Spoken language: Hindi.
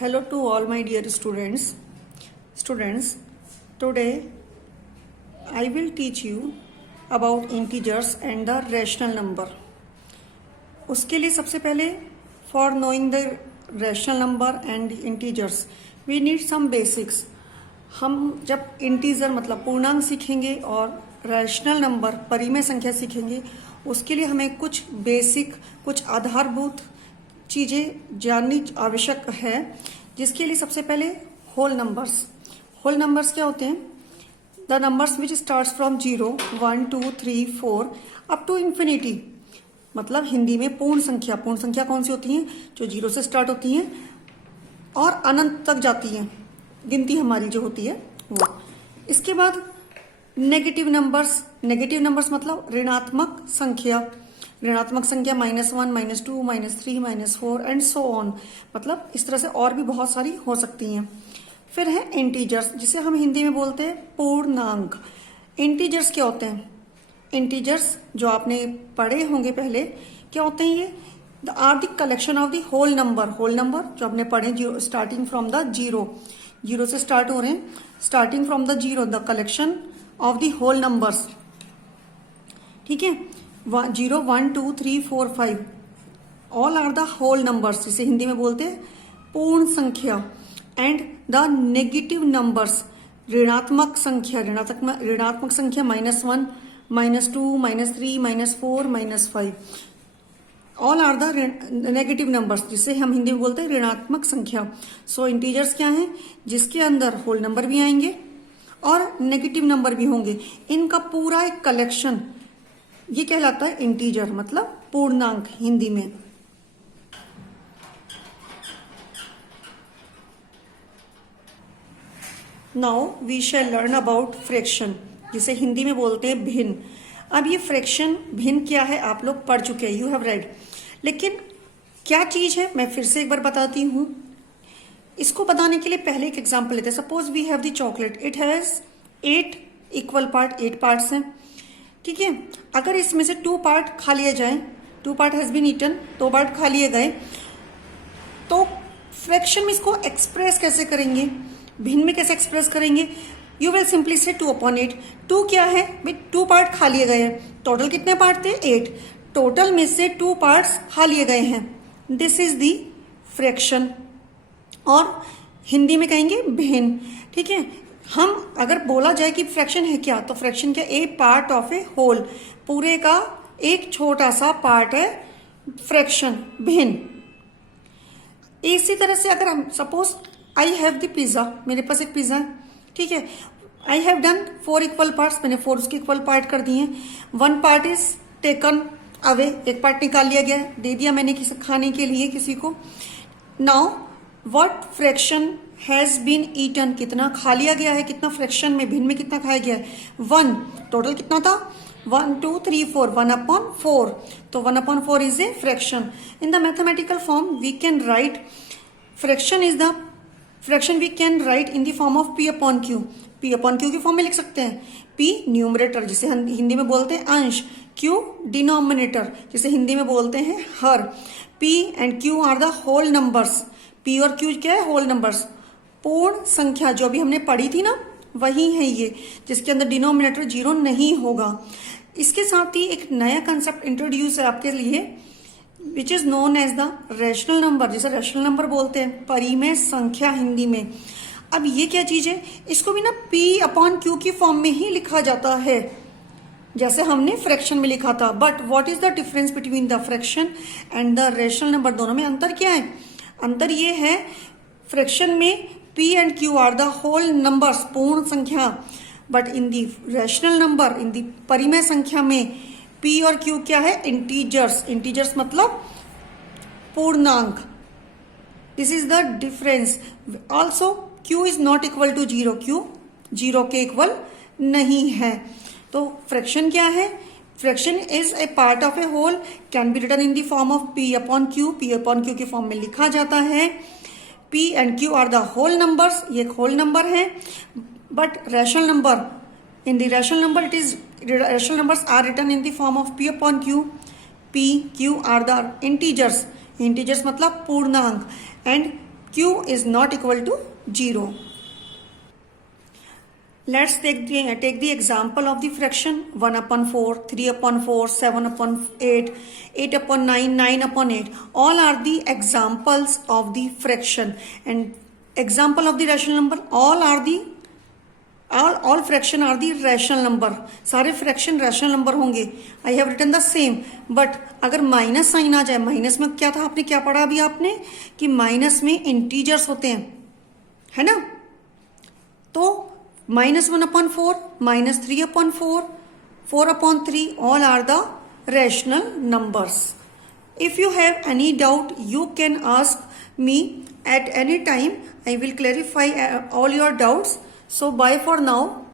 Hello to all my dear students. Students, today I will teach you about integers and the rational number. उसके लिए सबसे पहले for knowing the rational number and integers we need some basics. हम जब इंटीजर मतलब पूर्णांक सीखेंगे और रैशनल नंबर परिमेय संख्या सीखेंगे उसके लिए हमें कुछ बेसिक कुछ आधारभूत चीज़ें जाननी आवश्यक है, जिसके लिए सबसे पहले होल नंबर्स क्या होते हैं? The numbers which starts from 0, 1, 2, 3, 4 up to infinity, मतलब हिंदी में पूर्ण संख्या कौन सी होती हैं? जो 0 से स्टार्ट होती हैं और अनंत तक जाती हैं, गिनती हमारी जो होती है वो। इसके बाद नेगेटिव नंबर्स मतलब ऋणात्मक संख्या -1, -2, -3, -4 एंड सो ऑन, मतलब इस तरह से और भी बहुत सारी हो सकती हैं। फिर है इंटीजर्स, जिसे हम हिंदी में बोलते हैं पूर्णांक। इंटीजर्स क्या होते हैं? इंटीजर्स जो आपने पढ़े होंगे पहले, क्या होते हैं ये? Are the collection of the whole number जो आपने पढ़े स्टार्टिंग फ्रॉम द जीरो से स्टार्ट हो रहे हैं, starting from the zero, the collection of the whole numbers. ठीक है, 0, 1, 2, 3, 4, 5 all are the whole numbers, जिसे हिंदी में बोलते हैं पूर्ण संख्या। एंड द नेगेटिव नंबर्स, ऋणात्मक संख्या -1, -2, -3, -4, -5 all are the negative numbers, जिसे हम हिंदी में बोलते हैं ऋणात्मक संख्या। सो इंटीजर्स क्या हैं? जिसके अंदर होल नंबर भी आएंगे और नेगेटिव नंबर भी होंगे, इनका पूरा एक कलेक्शन ये कहलाता है इंटीजर, मतलब पूर्णांक हिंदी में। Now we shall learn about fraction, जिसे हिंदी में बोलते हैं भिन्न। अब ये फ्रैक्शन भिन्न क्या है आप लोग पढ़ चुके हैं, यू हैव रेड, लेकिन क्या चीज है मैं फिर से एक बार बताती हूं। इसको बताने के लिए पहले एक एग्जांपल लेते हैं। Suppose we have the chocolate, it has 8 equal part, 8 parts हैं। ठीक है, अगर इसमें से 2 पार्ट खा लिए जाए, 2 part has been eaten, 2 part खा लिए गए, तो फ्रैक्शन में इसको एक्सप्रेस कैसे करेंगे, भिन्न में कैसे एक्सप्रेस करेंगे? यू विल सिंपली से 2/8। 2 क्या है भाई? 2 पार्ट खा लिए गए हैं। टोटल कितने पार्ट थे? 8। टोटल में से 2 पार्ट्स खा लिए गए हैं, दिस इज दी फ्रैक्शन, और हिंदी में कहेंगे भिन्न। ठीक है, हम अगर बोला जाए कि फ्रैक्शन है क्या, तो फ्रैक्शन क्या? ए पार्ट ऑफ ए होल, पूरे का एक छोटा सा पार्ट है फ्रैक्शन, भिन्न। इसी तरह से अगर हम suppose I have the pizza, मेरे पास एक पिज्जा है, ठीक है, I have done 4 equal parts, मैंने 4 उसके इक्वल पार्ट कर दिए। 1 पार्ट इज टेकन अवे, एक पार्ट निकाल लिया गया, दे दिया मैंने किसी खाने के लिए किसी को। Now what fraction has been eaten, कितना खा लिया गया है, कितना फ्रैक्शन में भिन्न में कितना खाया गया है? 1। टोटल कितना था? 1, 2, 3, 4, 1/4, तो 1/4 is a fraction. In the mathematical form we can write fraction we can write in the form of P/Q। P/Q की फॉर्म में लिख सकते हैं। P न्यूमरेटर, जिसे हम हिंदी में बोलते हैं अंश, Q डिनोमिनेटर, जिसे हिंदी में बोलते हैं हर। P and Q are the whole numbers. P और Q क्या है? होल नंबर्स, पूर्ण संख्या, जो भी हमने पढ़ी थी ना वही है ये, जिसके अंदर डिनोमिनेटर 0 नहीं होगा। इसके साथ ही एक नया कंसेप्ट इंट्रोड्यूस है आपके लिए, which is known as the rational number, जिसे रैशनल नंबर बोलते हैं, परिमेय संख्या हिंदी में। अब ये क्या चीज है? इसको भी ना P/Q की फॉर्म में ही लिखा जाता है, जैसे हमने फ्रैक्शन में लिखा था। But what is the difference between the fraction and the rational number? दोनों में अंतर क्या है? अंतर ये है, फ्रैक्शन में P and Q are the whole numbers, पूर्ण संख्या, but in the rational number, in the परिमेय संख्या में P और Q क्या है? इंटीजर्स मतलब पूर्णांक। This is the difference. Also Q is not equal to 0, Q 0 के इक्वल नहीं है। तो फ्रैक्शन क्या है? Fraction is a part of a whole, can be written in the form of P/Q। P/Q की फॉर्म में लिखा जाता है। P and Q are the whole numbers, ये एक होल नंबर है। But rational number, in the rational number it is rational numbers are written in the form of P/Q। P, Q are the integers मतलब पूर्णांक, and q is not equal to 0. Let's take the example of the fraction 1 upon 4, 3 upon 4, 7 upon 8, 8 upon 9, 9 upon 8. All are the examples of the fraction, and example of the rational number, all fraction are the rational number. सारे fraction rational number होंगे. I have written the same, but अगर माइनस साइन आ जाए, माइनस में क्या था, आपने क्या पढ़ा अभी आपने कि माइनस में इंटीजर्स होते हैं, है ना? तो -1 upon 4, -3 upon 4, 4 upon 3, all are the rational numbers. If you have any doubt, you can ask me at any time. I will clarify all your doubts. So bye for now.